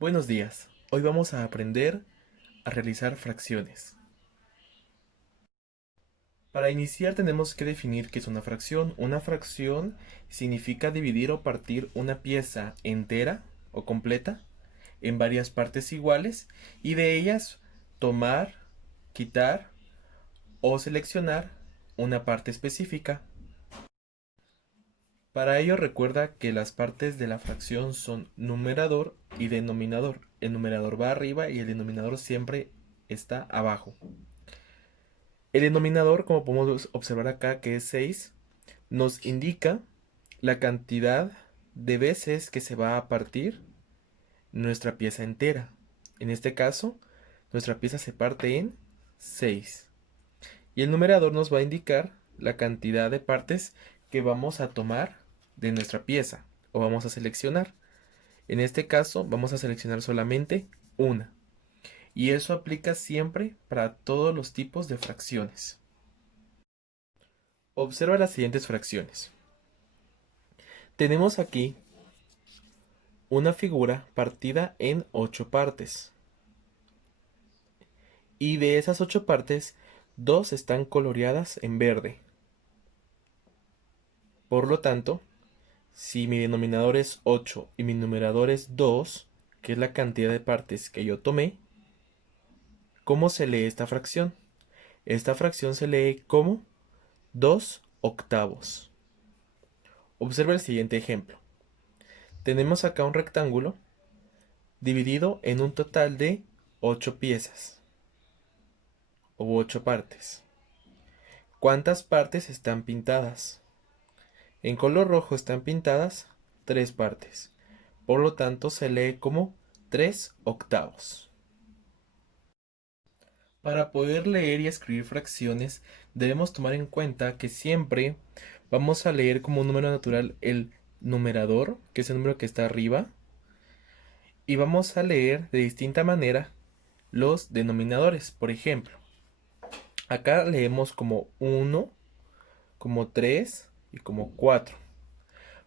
Buenos días. Hoy vamos a aprender a realizar fracciones. Para iniciar tenemos que definir qué es una fracción. Una fracción significa dividir o partir una pieza entera o completa en varias partes iguales y de ellas tomar, quitar o seleccionar una parte específica. Para ello recuerda que las partes de la fracción son numerador y denominador. El numerador va arriba y el denominador siempre está abajo. El denominador, como podemos observar acá, que es 6, nos indica la cantidad de veces que se va a partir nuestra pieza entera. En este caso, nuestra pieza se parte en 6. Y el numerador nos va a indicar la cantidad de partes que vamos a tomar de nuestra pieza o vamos a seleccionar. En este caso, vamos a seleccionar solamente una. Y eso aplica siempre para todos los tipos de fracciones. Observa las siguientes fracciones. Tenemos aquí una figura partida en 8 partes. Y de esas 8 partes, 2 están coloreadas en verde. Por lo tanto, si mi denominador es 8 y mi numerador es 2, que es la cantidad de partes que yo tomé, ¿cómo se lee esta fracción? Esta fracción se lee como 2 octavos. Observa el siguiente ejemplo. Tenemos acá un rectángulo dividido en un total de 8 piezas o 8 partes. ¿Cuántas partes están pintadas? En color rojo están pintadas 3 partes. Por lo tanto, se lee como 3 octavos. Para poder leer y escribir fracciones, debemos tomar en cuenta que siempre vamos a leer como un número natural el numerador, que es el número que está arriba, y vamos a leer de distinta manera los denominadores. Por ejemplo, acá leemos como 1, como 3 y como 4.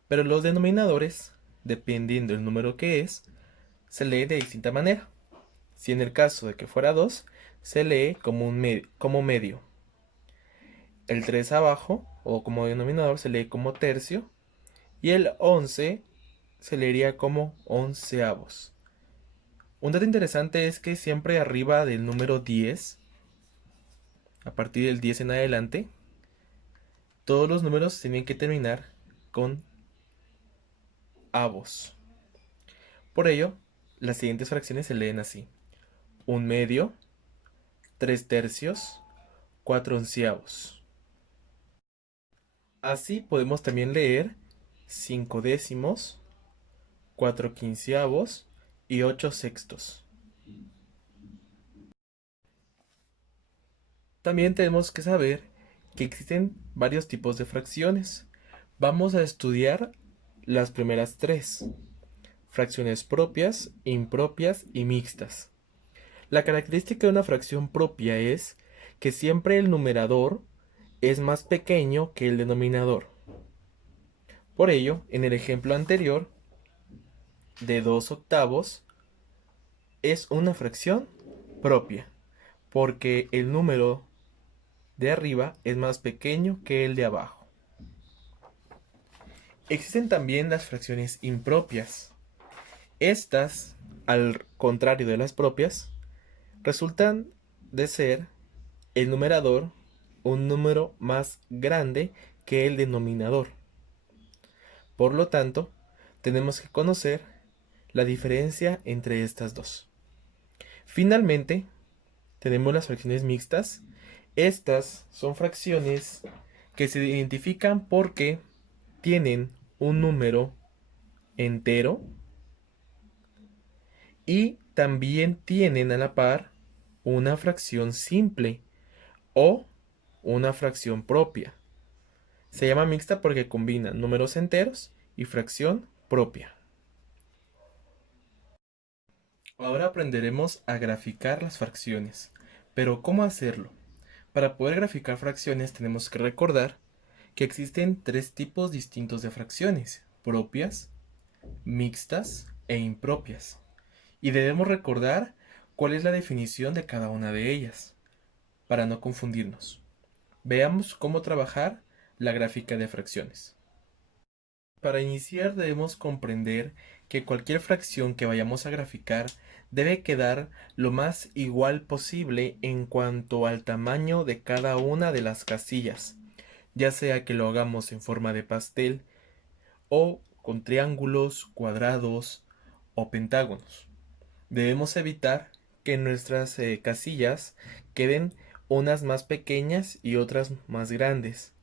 Pero los denominadores, dependiendo del número que es, se lee de distinta manera. Si en el caso de que fuera 2, se lee como, como medio. El 3 abajo, o como denominador, se lee como tercio. Y el 11 se leería como onceavos. Un dato interesante es que siempre arriba del número 10, a partir del 10 en adelante, todos los números tienen que terminar con avos. Por ello, las siguientes fracciones se leen así: un medio, 3 tercios, 4 onceavos. Así podemos también leer 5 décimos, 4 quinceavos y 8 sextos. También tenemos que saber que existen varios tipos de fracciones. Vamos a estudiar las primeras tres: fracciones propias, impropias y mixtas. La característica de una fracción propia es que siempre el numerador es más pequeño que el denominador. Por ello, en el ejemplo anterior, de 2 octavos es una fracción propia, porque el número de arriba es más pequeño que el de abajo. Existen también las fracciones impropias. Estas, al contrario de las propias, resultan de ser el numerador un número más grande que el denominador. Por lo tanto, tenemos que conocer la diferencia entre estas dos. Finalmente, tenemos las fracciones mixtas. Estas son fracciones que se identifican porque tienen un número entero y también tienen a la par una fracción simple o una fracción propia. Se llama mixta porque combina números enteros y fracción propia. Ahora aprenderemos a graficar las fracciones. Pero ¿cómo hacerlo? Para poder graficar fracciones tenemos que recordar que existen tres tipos distintos de fracciones: propias, mixtas e impropias. y debemos recordar cuál es la definición de cada una de ellas, para no confundirnos. Veamos cómo trabajar la gráfica de fracciones. Para iniciar debemos comprender que cualquier fracción que vayamos a graficar debe quedar lo más igual posible en cuanto al tamaño de cada una de las casillas, ya sea que lo hagamos en forma de pastel o con triángulos, cuadrados o pentágonos. Debemos evitar que nuestras casillas queden unas más pequeñas y otras más grandes,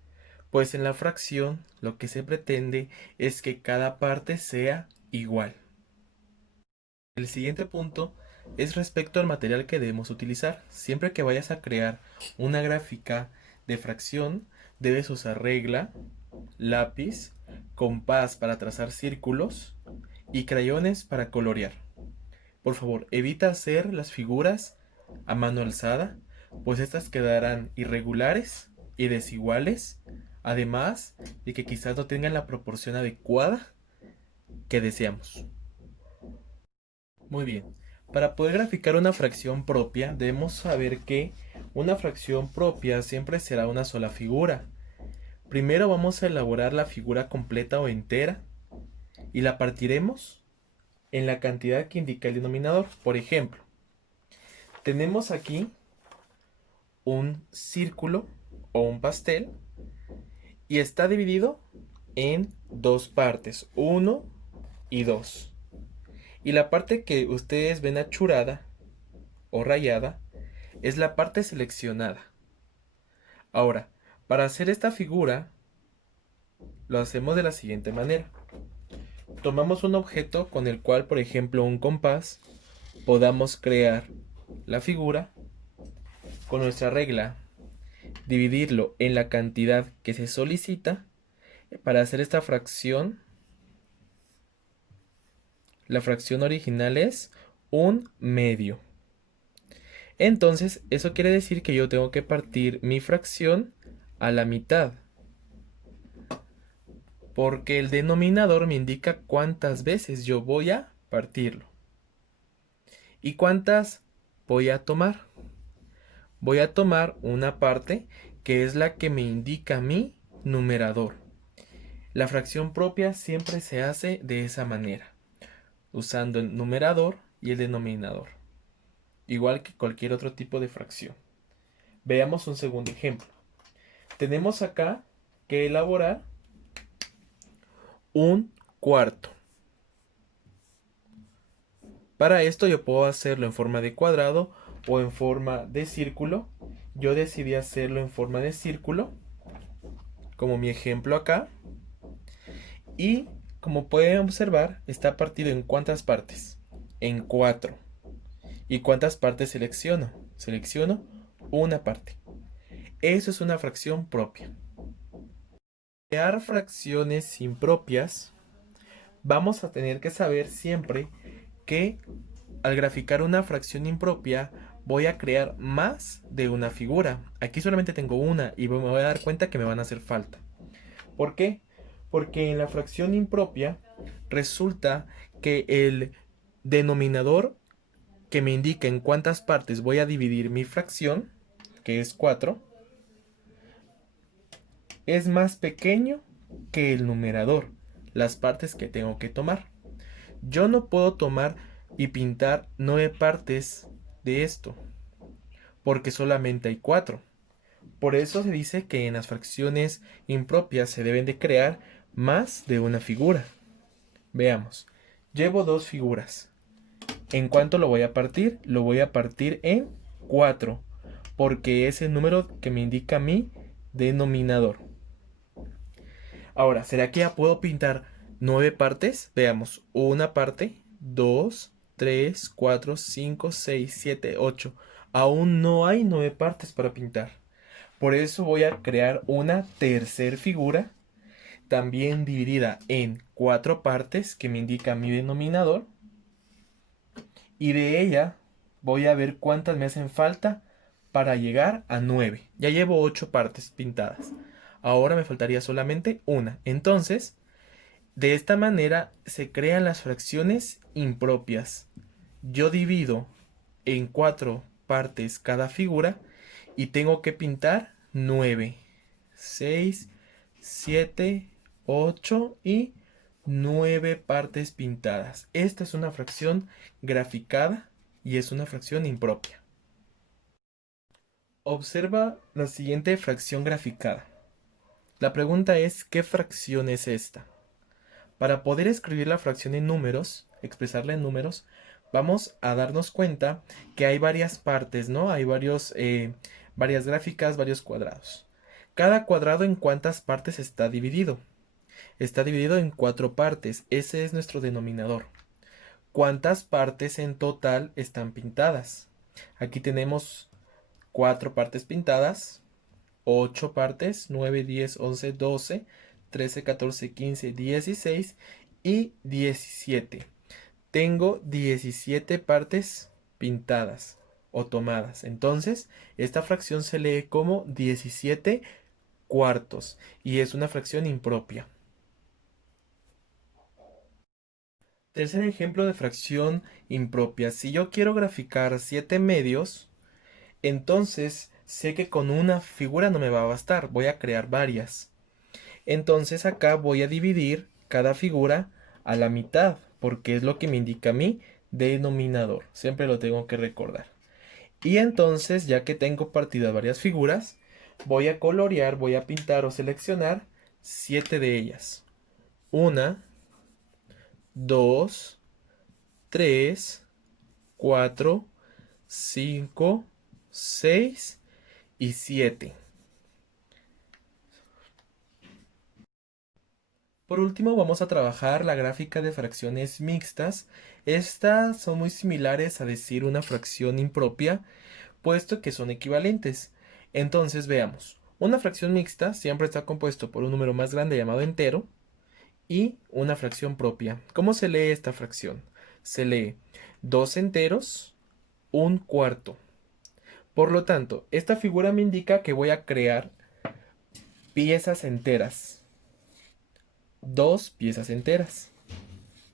pues en la fracción lo que se pretende es que cada parte sea igual. El siguiente punto es respecto al material que debemos utilizar. Siempre que vayas a crear una gráfica de fracción, debes usar regla, lápiz, compás para trazar círculos y crayones para colorear. Por favor, evita hacer las figuras a mano alzada, pues estas quedarán irregulares y desiguales, además de que quizás no tengan la proporción adecuada que deseamos. Muy bien, para poder graficar una fracción propia, debemos saber que una fracción propia siempre será una sola figura. Primero vamos a elaborar la figura completa o entera y la partiremos en la cantidad que indica el denominador. Por ejemplo, tenemos aquí un círculo o un pastel y está dividido en dos partes, 1 y 2. Y la parte que ustedes ven achurada o rayada es la parte seleccionada. Ahora, para hacer esta figura, lo hacemos de la siguiente manera. Tomamos un objeto con el cual, por ejemplo, un compás, podamos crear la figura con nuestra regla, dividirlo en la cantidad que se solicita. Para hacer esta fracción, la fracción original es 1/2. Entonces, eso quiere decir que yo tengo que partir mi fracción a la mitad, porque el denominador me indica cuántas veces yo voy a partirlo. ¿Y cuántas voy a tomar? Voy a tomar una parte que es la que me indica mi numerador. La fracción propia siempre se hace de esa manera, usando el numerador y el denominador, igual que cualquier otro tipo de fracción. Veamos un segundo ejemplo. Tenemos acá que elaborar un cuarto. Para esto yo puedo hacerlo en forma de cuadrado o en forma de círculo. Yo decidí hacerlo en forma de círculo, como mi ejemplo acá. Y como pueden observar, está partido en ¿cuántas partes? En 4. ¿Y cuántas partes selecciono? Selecciono una parte. Eso es una fracción propia. Para crear fracciones impropias, vamos a tener que saber siempre que al graficar una fracción impropia voy a crear más de una figura. Aquí solamente tengo una y me voy a dar cuenta que me van a hacer falta. ¿Por qué? Porque en la fracción impropia resulta que el denominador que me indica en cuántas partes voy a dividir mi fracción, que es 4, es más pequeño que el numerador, las partes que tengo que tomar. Yo no puedo tomar y pintar 9 partes de esto, porque solamente hay 4. Por eso se dice que en las fracciones impropias se deben de crear más de una figura. Veamos, llevo dos figuras. ¿En cuánto lo voy a partir? Lo voy a partir en 4, porque es el número que me indica mi denominador. Ahora, ¿será que ya puedo pintar 9 partes? Veamos, una parte, 2, 3, 4, 5, 6, 7, 8. Aún no hay 9 partes para pintar. Por eso voy a crear una tercer figura, también dividida en 4 partes, que me indica mi denominador. Y de ella voy a ver cuántas me hacen falta para llegar a 9. Ya llevo 8 partes pintadas. Ahora me faltaría solamente una. Entonces, de esta manera se crean las fracciones impropias. yo divido en 4 partes cada figura y tengo que pintar 9, 6, 7, 8 y 9 partes pintadas. Esta es una fracción graficada y es una fracción impropia. Observa la siguiente fracción graficada. La pregunta es, ¿qué fracción es esta? Para poder escribir la fracción en números, expresarla en números, vamos a darnos cuenta que hay varias partes, ¿no? Hay varias gráficas, varios cuadrados. Cada cuadrado, ¿en cuántas partes está dividido? Está dividido en 4 partes. Ese es nuestro denominador. ¿Cuántas partes en total están pintadas? Aquí tenemos 4 partes pintadas, 8 partes, 9, 10, 11, 12, 13, 14, 15, 16 y 17. Tengo 17 partes pintadas o tomadas. Entonces, esta fracción se lee como 17 cuartos y es una fracción impropia. Tercer ejemplo de fracción impropia. Si yo quiero graficar 7 medios, entonces sé que con una figura no me va a bastar, voy a crear varias. Entonces acá voy a dividir cada figura a la mitad, porque es lo que me indica mi denominador. Siempre lo tengo que recordar. Y entonces, ya que tengo partidas varias figuras, voy a colorear, voy a pintar o seleccionar 7 de ellas. Una, 2, 3, 4, 5, 6 y 7. Por último, vamos a trabajar la gráfica de fracciones mixtas. Estas son muy similares a decir una fracción impropia, puesto que son equivalentes. Entonces veamos. Una fracción mixta siempre está compuesto por un número más grande llamado entero y una fracción propia. ¿Cómo se lee esta fracción? Se lee 2 enteros, un cuarto. Por lo tanto, esta figura me indica que voy a crear piezas enteras. 2 piezas enteras.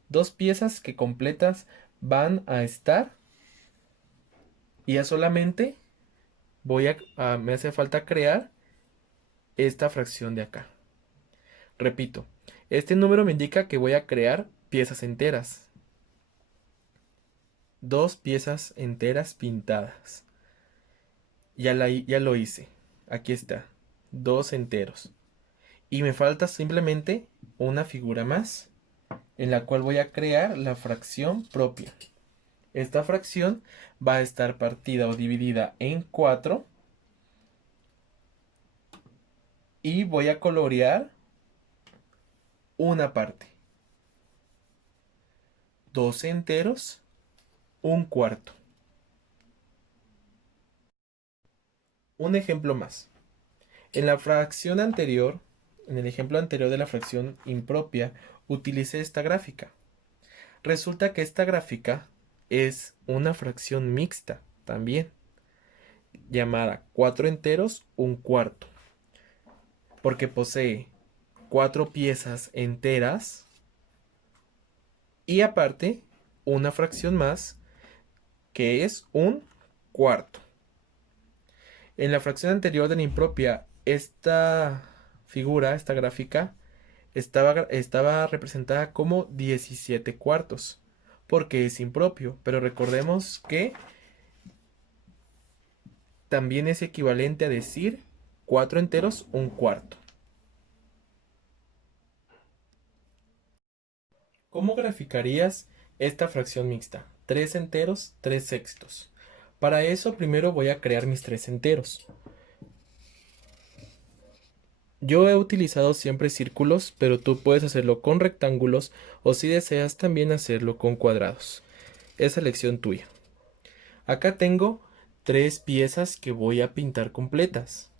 2 piezas que completas van a estar y ya solamente me hace falta crear esta fracción de acá. Repito, este número me indica que voy a crear piezas enteras. 2 piezas enteras pintadas. Ya lo hice. Aquí está. 2 enteros. Y me falta simplemente una figura más, en la cual voy a crear la fracción propia. Esta fracción va a estar partida o dividida en 4. Y voy a colorear una parte. 2 enteros, un cuarto. Un ejemplo más. En la fracción anterior, en el ejemplo anterior de la fracción impropia, utilicé esta gráfica. Resulta que esta gráfica es una fracción mixta también, llamada 4 enteros, un cuarto, porque posee 4 piezas enteras y aparte una fracción más que es un cuarto. En la fracción anterior de la impropia, esta figura, esta gráfica, estaba representada como 17 cuartos, porque es impropio, pero recordemos que también es equivalente a decir 4 enteros, un cuarto. ¿Cómo graficarías esta fracción mixta? 3 enteros, 3 sextos. Para eso primero voy a crear mis 3 enteros. Yo he utilizado siempre círculos, pero tú puedes hacerlo con rectángulos o si deseas también hacerlo con cuadrados. Es elección tuya. Acá tengo 3 piezas que voy a pintar completas.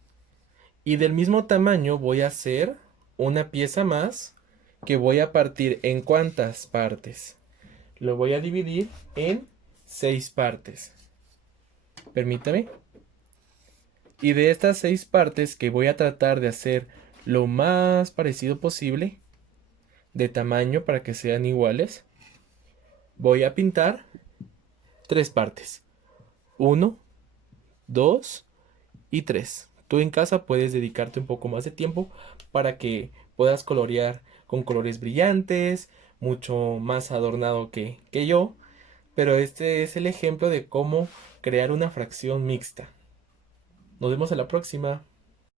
Y del mismo tamaño voy a hacer una pieza más que voy a partir en ¿cuántas partes? Lo voy a dividir en 6 partes. Permítame. Y de estas 6 partes que voy a tratar de hacer lo más parecido posible de tamaño para que sean iguales, voy a pintar tres partes. Uno, dos y tres. Tú en casa puedes dedicarte un poco más de tiempo para que puedas colorear con colores brillantes, mucho más adornado que yo, pero este es el ejemplo de cómo crear una fracción mixta. Nos vemos en la próxima.